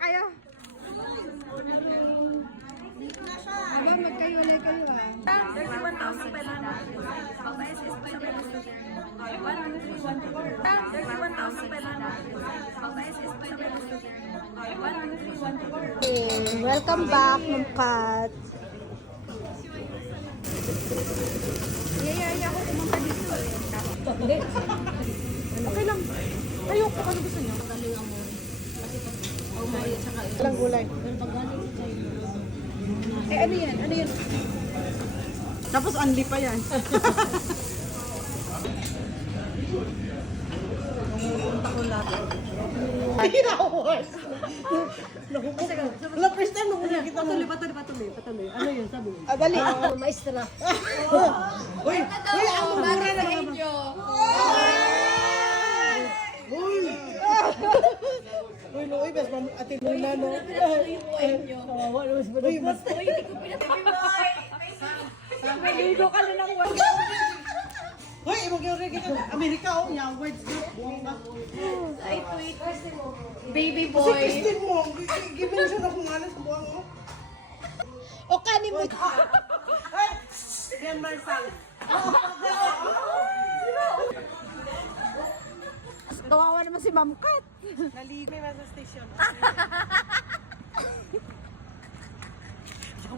kayo. Aba, magkahiwalay kayo ah. 31,500. Welcome back, Mungkat. Yayaya ako pumunta dito. Okay lang. Ayoko, ano gusto niyo? Walang gulay. Eh, ano yan? Ano yan? Tapos unli pa yan. Pumunta ko lang. Ay, hinawas! Wala, first time nung nakita mo. Patuloy. Ano yun, sabi mo? Dali. Maestra. Uy, ang mura na inyo. Uy, no, bes, atin mo na, no? Kawawa naman si Manong Pas. Hindi ko pinatibay. Maligo ka na ng wala. Hoy, imong yung reggae Amerika, oh, yung words na. Ay, tweet. Baby Si boy. Christine mo, given siya na kung ano sa buwang mo. O kanin mo. Ay, yan Marcel. Kawawa naman si Ma'am Kat. Naligo na sa station.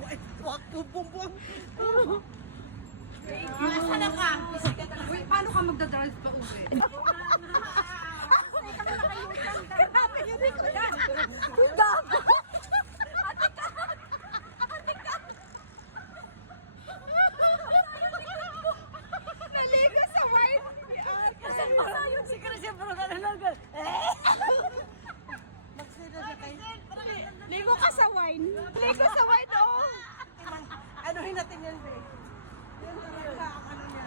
Ay, wak, bum. Nasaan na ka? Uy, paano ka magdadrive pa uwi? Grabe yun ko yan. Uy, gago. Naligo sa wine. Kasi marayong si Christian pero nalalagal. Magsida siya kayo. Ligo ka sa wine. Ligo sa wine, oh. Anuhin natin yan, be. Yan talaga ang ano niya.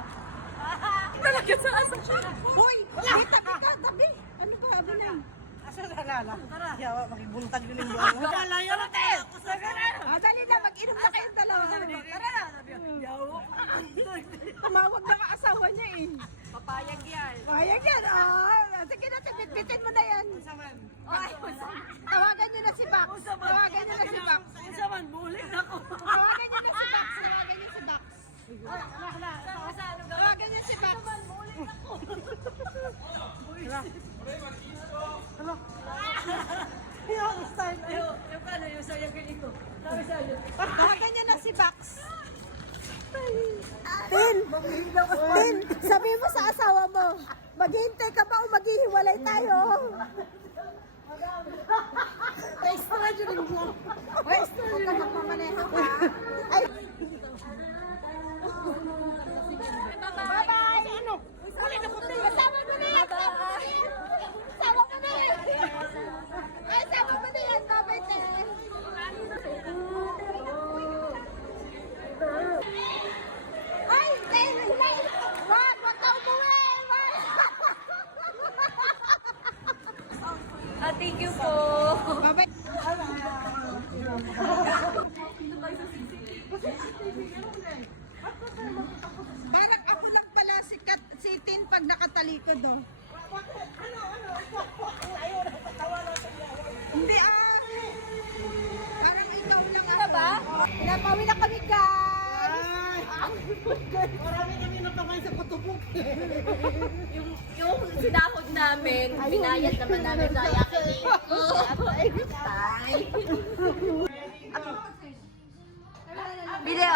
Talaga sa asa siya. Hoy! Tabi ka, tabi. Ano ba, Abanay? Asa na lala? Yawa, makibuntag yun yung buwan mo. Kalayo na tayo. Dali na, mag-inom na kayong dalawa. Tara na. Tumawag na ang asawa niya eh. Papayag yan. Payag yan, oh. Sige na, bitbitin mo na yan. Saman. Ay, tawagan niyo na si Bax. Tawagan niyo na si Bax. Saman, bulit ako. Tawagan niyo na si Bax. Tawagan niyo si Bax. Tawagan niyo si Bax. Yung style. Tawagan niyo na si Bax. Tin, sabi mo sa asawa mo, maghihintay ka ba o maghihiwalay tayo? Extra dyan yung vlog. Pwesto yun na magmamaneho ka. Ay. Bye-bye! Ano? Kasama mo na yan! Kasama mo na yan! Ay, kasama mo na yan! Bye-bye, te! Ay, te! Wag! Wag ka umuwi! Thank you po. Bye-bye! Parang ako lang pala si Tin pag nakatalikod, oh. Hindi parang ikaw lang ako. ba? Pinapawi na kami, guys! Marami kami nakamay sa patubok. Yung sinahod namin, binayad naman namin sa yakin. Video.